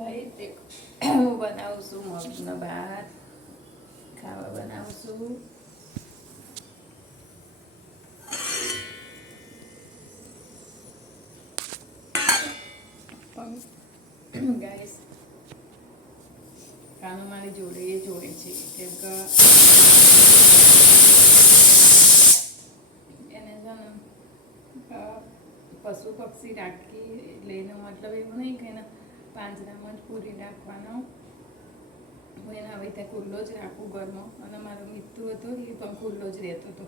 Guys હું બનાવું છું મગનો ભાત ખાવા બનાવું છું. પણ ગાઈસ કાનો મારી જોડે એ જોડે છે કેમ કે એને છે ને પશુ પક્ષી રાખી એટલે એનો મતલબ એવું નહીં કે એને પાંજરામાં જ પૂરી રાખવાનો. હું એને હવે ત્યાં ખુલ્લો જ રાખું ઘરમાં. અને મારો મિત્તુ હતો એ પણ ખુલ્લો જ રહેતો હતો.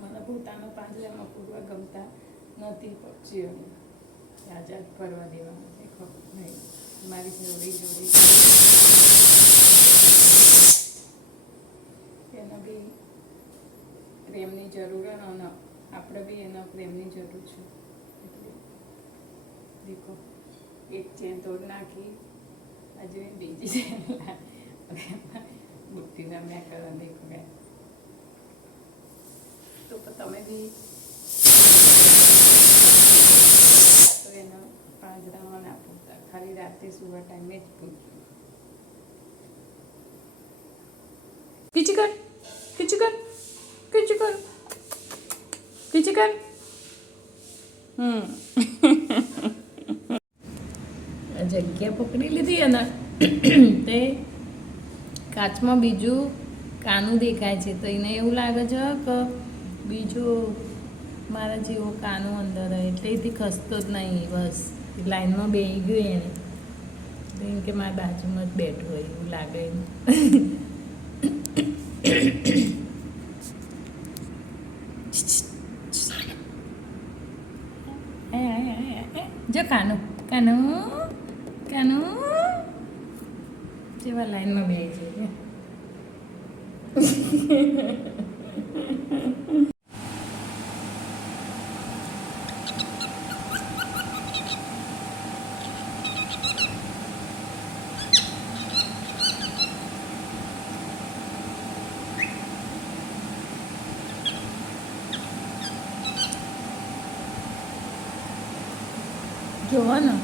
મને પોતાનો પાંજરામાં પૂરવા ગમતા નથી પક્ષીઓને. આઝાદ ફરવા દેવાના છે ખબર નહીં મારી જોડી જોડી એને બી પ્રેમની જરૂર અને આપણે બી એના પ્રેમની જરૂર છે. એટલે દેખો એક ચેન તોડ નાખી હજુ બીજી ચેન બુટ્ટીના મેં કરવા દેખો મેં તો તમે બી તો એનો પાંજરામાં ના પૂરતા ખાલી રાતે સુવા ટાઈમે જ પૂરતું. કિચકર કિચકર કિચકર કિચકર જગ્યા પકડી લીધી અને તે કાચમાં બીજું કાનું દેખાય છે તો એને એવું લાગે છે કે બીજું મારા જેવો કાનું અંદર એટલે એથી ખસતો જ નહીં. બસ લાઈનમાં બેસી ગયું એને એમ કે મારા બાજુમાં જ બેઠું હોય એવું લાગે એને. જો કાનું કાનું કાનું જેવા લાઈનમાં બેસી છે. જોવાનું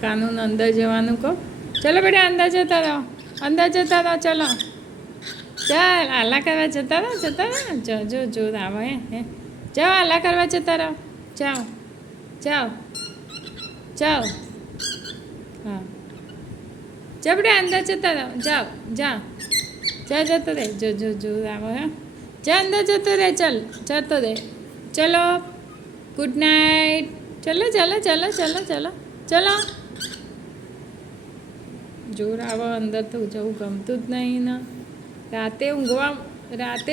કાનૂન અંદર જવાનું કહો. ચલો બેટા અંદર જતા રહો અંદર જતા રહો. ચલો ચાલ આલા કરવા જતા રહો જો જો જો આવે હે જાઓ આલા કરવા જતા રહો. જાઓ જાઓ જાઓ હા જાઓ બેટા અંદર જતા રહો. જાઓ જાઓ જા જતો રહે જો જો જો આવે હે જા અંદર જતો રહે. ચલ જતો રહે. ચલો ગુડ નાઇટ. ચલો ચલો ચલો ચલો ચલો ચલો. જોર આવે અંદર તો જવું ગમતું જ નહીં ને. રાતે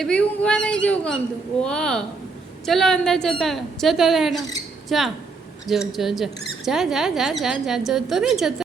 બી ઊંઘવા નહીં જવું ગમતું. ઓ ચલો અંદર જતો રહે જા જો જો જો જા જા જા જા જા જતો રહે જતો